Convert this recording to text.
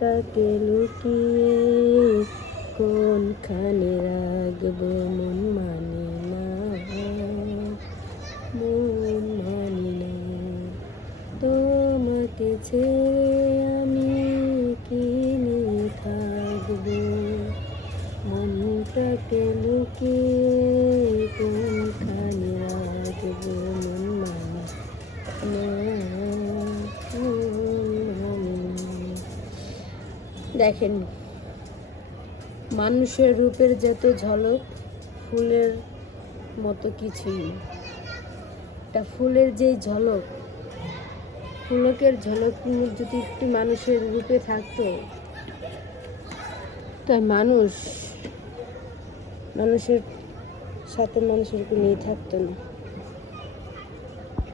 মনটাকে লুকিয়ে কোনখানে রাখবো মন মানে না, মন মানে না। তোমাকে ছেড়ে আমি কি নিয়ে থাকবো, মনটাকে লুকিয়ে কোনখানে রাখবো মন মানে না, মন মানে না। দেখেন, মানুষের রূপের যত ঝলক ফুলের মতো কিছুই না। একটা ফুলের যেই ঝলক, পুলকের ঝলক যদি একটু মানুষের রূপে থাকতো, তাই মানুষের সাথে মানুষের নিয়ে থাকতো না।